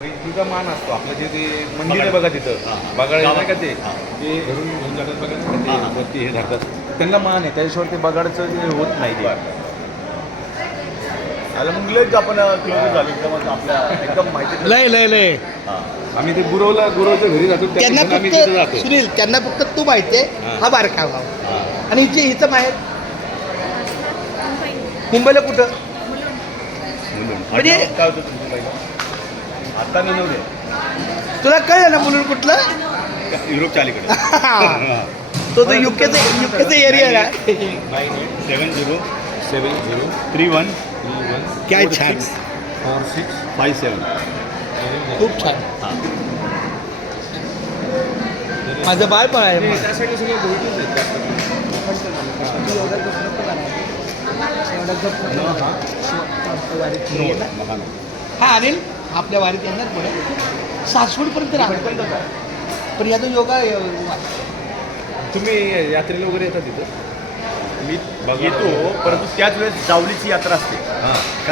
तुझा मान असतो आपलं जे ते मंदिर आहे बघा तिथं बगाड नाही का ते घरून घेऊन जातात बघा नाही का ते वरती हे धरतात त्यांना मान आहे त्याच्याशिवाय ते बगाडचं जे होत नाही ते आलं मग लयच आपण क्लोज झालो एकदम आपल्या एकदम माहिती लय लय लय आम्ही ते गुरवच्या घरी जातो त्या त्यांना ठिकाणी आम्ही तिथं फक्त जातो सुनील त्यांना फक्त तू माहिती आहे हा बारका भाव आणि हिचं माहेर मुंबईला कुठं म्हणजे काय होतं तुमचं पहिलं आता मिळवले तुला कळलं ना मुलून कुठलं युरोपच्या अलीकडे तो युकेचा एरिया ना 907031 काय छान 4657 खूप छान माझं बाळ पण आहे त्या साईडला सगळं गोल्डच आहेत हा अनिल आपल्या वारीत येणार पुढे सासवडपर्यंत राहतो पण याचा योगा तुम्ही यात्रेला वगैरे येतात तिथं मी येतो परंतु त्याच वेळेस जावलीची यात्रा असते हां